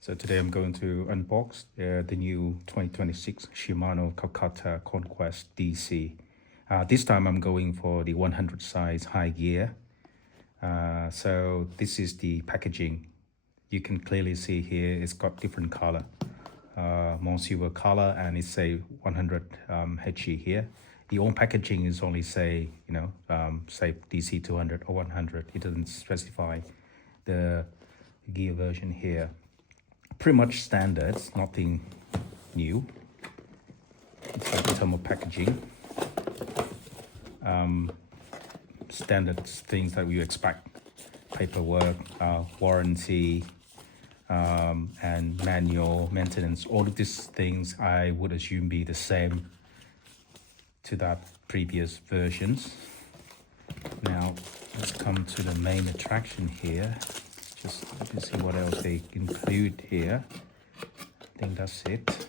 So today I'm going to unbox the new 2026 Shimano Calcutta Conquest DC. This time I'm going for the 100 size high gear. So this is the packaging. You can clearly see here it's got different color, more silver color, and it say 100 HE here. The old packaging is only say say DC 200 or 100. It doesn't specify the gear version here. Pretty much standards, nothing new. It's like in terms of packaging, standard things that you expect: paperwork, warranty, and manual maintenance. All of these things I would assume be the same to that previous versions. Now let's come to the main attraction here. Just let me see what else they include here. I think that's it.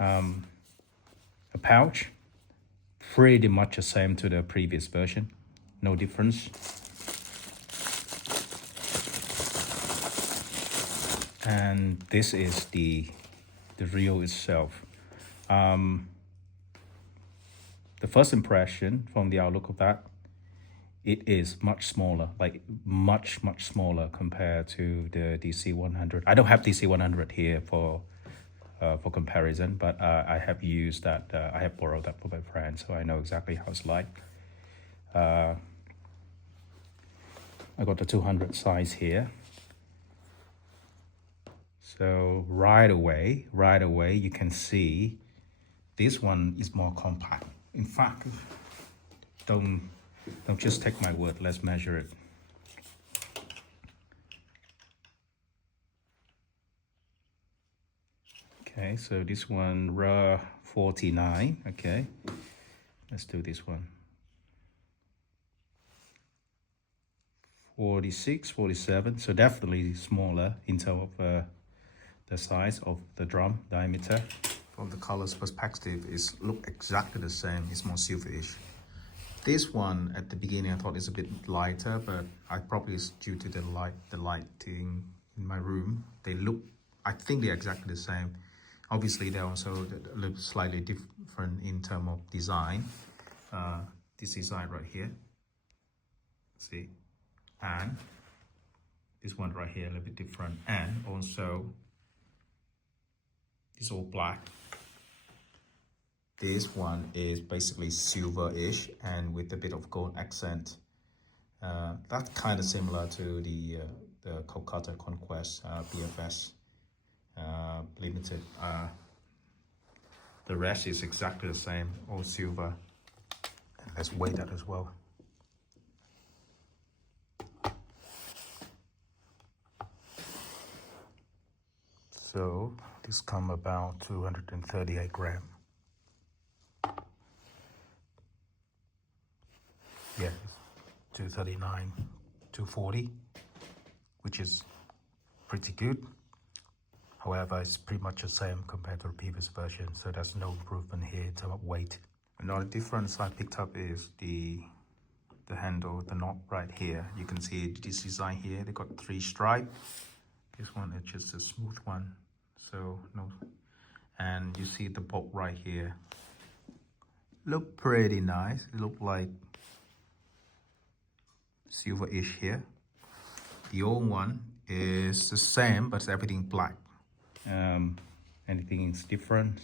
A pouch, pretty much the same to the previous version, no difference. And this is the reel itself. The first impression from the outlook of that, it is much smaller, like much smaller compared to the DC 100. I don't have DC 100 here for comparison, but I have used that. I have borrowed that from my friend, so I know exactly how it's like. I got the 200 size here. So right away, you can see this one is more compact. In fact, don't just take my word, let's measure it. Okay, so this one, 49, okay. Let's do this one. 46, 47, so definitely smaller in terms of the size of the drum diameter. From the colors perspective, it's look exactly the same, it's more silverish. This one at the beginning I thought it's a bit lighter, but I probably it's due to the lighting in my room. They look, I think they're exactly the same. Obviously they also look slightly different in terms of design. This design right here, see, and this one right here a little bit different, and also it's all black. This one is basically silver-ish and with a bit of gold accent. That's kind of similar to the Calcutta Conquest BFS Limited. The rest is exactly the same, all silver. And let's weigh that as well. So this come about 238 grams. Yeah, 239, 240, which is pretty good. However, it's pretty much the same compared to the previous version, so there's no improvement here in terms of weight. Another difference I picked up is the handle, the knob right here. You can see this design here, they got 3 stripes. This one is just a smooth one, so no. And you see the bolt right here. Look pretty nice. It look like silver-ish here. The old one is the same, but everything black. Anything is different?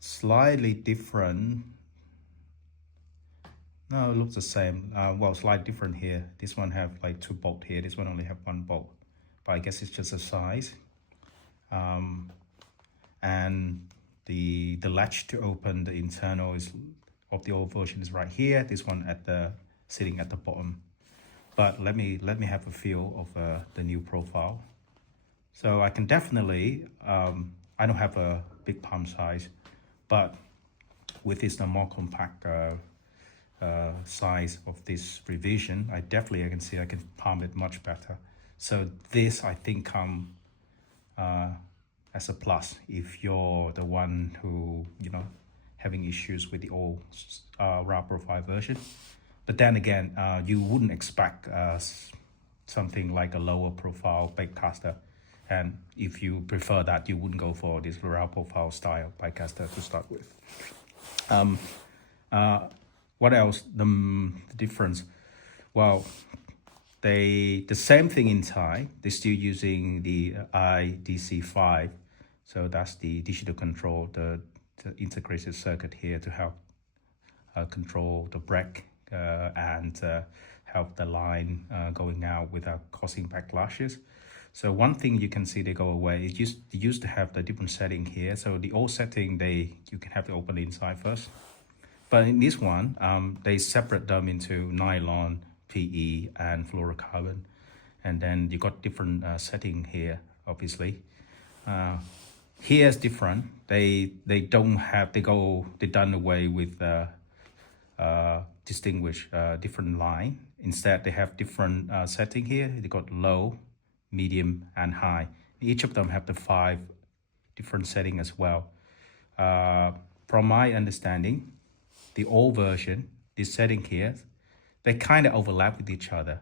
Slightly different. No, it looks the same. Well, slightly different here. This one have like 2 bolts here. This one only have 1 bolt, but I guess it's just a size. And the latch to open the internal is of the old version is right here. This one at the sitting at the bottom. But let me have a feel of the new profile. So I can definitely, I don't have a big palm size, but with this more compact size of this revision, I can see I can palm it much better. So this I think come as a plus if you're the one who having issues with the old raw profile version. But then again, you wouldn't expect something like a lower profile bike caster. And if you prefer that, you wouldn't go for this lower profile style bike caster to start with. What else? The difference? Well, the same thing inside. They're still using the IDC5, so that's the digital control, the integrated circuit here to help control the brake and help the line going out without causing backlashes. So one thing you can see they go away. It used to have the different setting here. So the old setting, you can have to open the inside first. But in this one, they separate them into nylon, PE, and fluorocarbon. And then you got different setting here, obviously. Here is different. They done away with distinguish different line. Instead, they have different setting here. They got low, medium, and high. Each of them have the 5 different setting as well. From my understanding, the old version, this setting here, they kind of overlap with each other,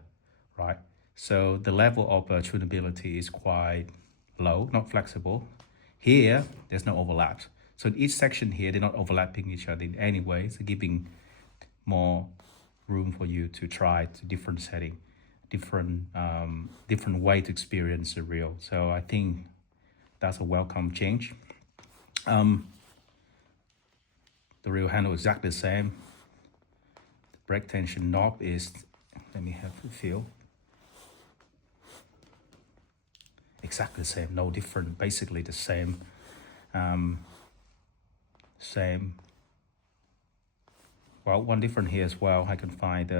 right? So the level of tunability is quite low, not flexible. Here, there's no overlaps. So in each section here, they're not overlapping each other in any way. So giving more room for you to try to different setting, different way to experience the reel. So I think that's a welcome change. The reel handle is exactly the same. The brake tension knob is, let me have a feel. Exactly the same, no different, basically the same. Same. Well, one different here as well. I can find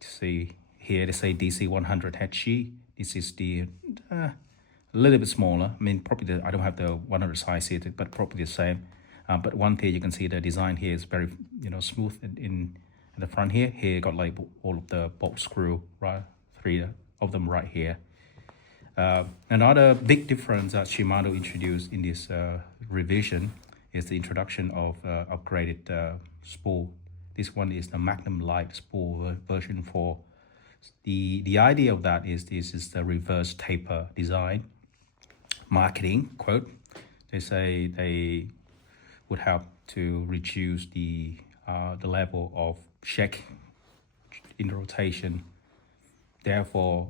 see here they say DC 100 HG. This is the a little bit smaller. I mean, probably I don't have the 100 size here, but probably the same. But one thing you can see the design here is very smooth in the front here. Here you got like all of the bolt screw, right? 3 of them right here. Another big difference that Shimano introduced in this revision is the introduction of upgraded spool. This one is the Magnum Light spool version 4. The idea of that is this is the reverse taper design. Marketing quote, they say they would help to reduce the level of shake in the rotation, therefore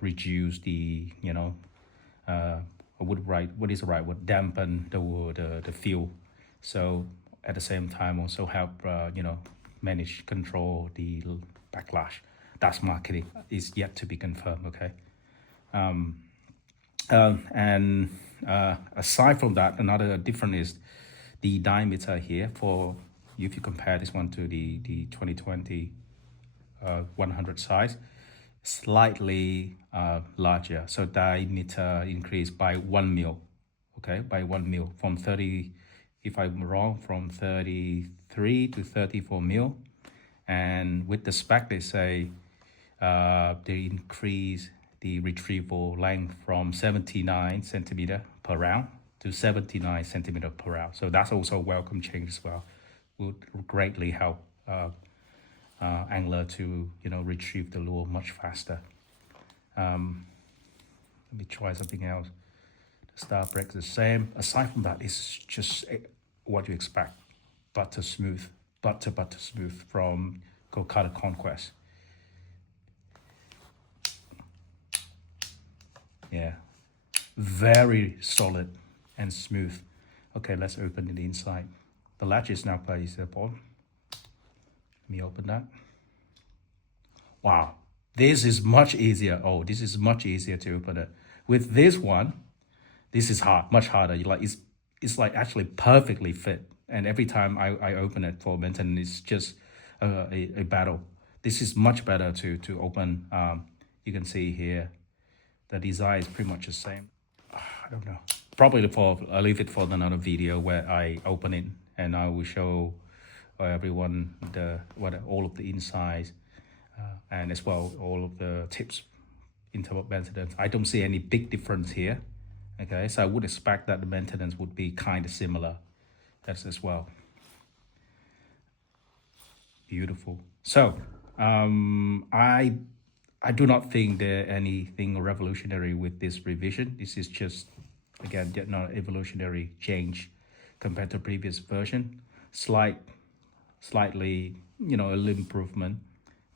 reduce the what is the right word, dampen the feel. So at the same time also help manage, control the backlash. That's marketing, is yet to be confirmed. Okay. And aside from that, another difference is the diameter here. For if you compare this one to the 2020 100 size, slightly larger. So diameter increased by 1 mil. Okay, by 1 mil from 30, if I'm wrong, from 33 to 34 mil. And with the spec, they say they increase the retrieval length from 79 centimeter per round to 79 centimeter per round. So that's also a welcome change as well. Would greatly help angler to retrieve the lure much faster. Let me try something else. The star brake is the same. Aside from that, it's just what you expect. Butter smooth from Calcutta Conquest. Yeah, very solid and smooth. Okay, let's open the inside. The latch is now placed upon. Let me open that. Wow, this is much easier. Oh, this is much easier to open it. With this one, this is hard, much harder. It's like actually perfectly fit. And every time I open it for maintenance, it's just a battle. This is much better to open. You can see here, the design is pretty much the same. I don't know. Probably I'll leave it for another video where I open it and I will show everyone all of the insides and as well all of the tips in terms of maintenance. I don't see any big difference here. Okay, so I would expect that the maintenance would be kind of similar. That's as well. Beautiful. So I I do not think there anything revolutionary with this revision. This is just, again, not evolutionary change compared to previous version. Slightly, a little improvement,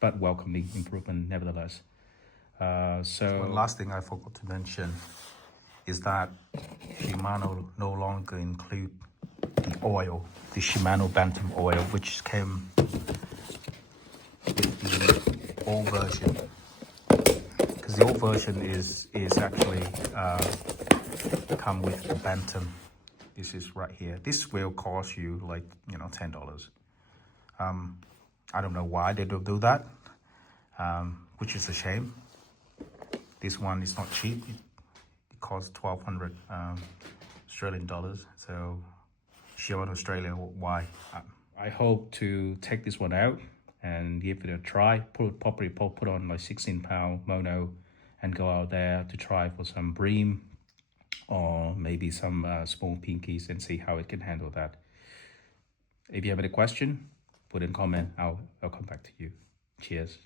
but welcoming improvement nevertheless. So one last thing I forgot to mention is that Shimano no longer include the oil, the Shimano Bantam oil, which came with the old version. Because the old version is actually come with the Bantam. This is right here. This will cost you like $10. I don't know why they don't do that, which is a shame. This one is not cheap. It costs 1,200 Australian dollars. So Shimano Australia, why? I hope to take this one out and give it a try. Put on like 16-pound mono and go out there to try for some bream or maybe some small pinkies and see how it can handle that. If you have any question, put in comment. I'll come back to you. Cheers.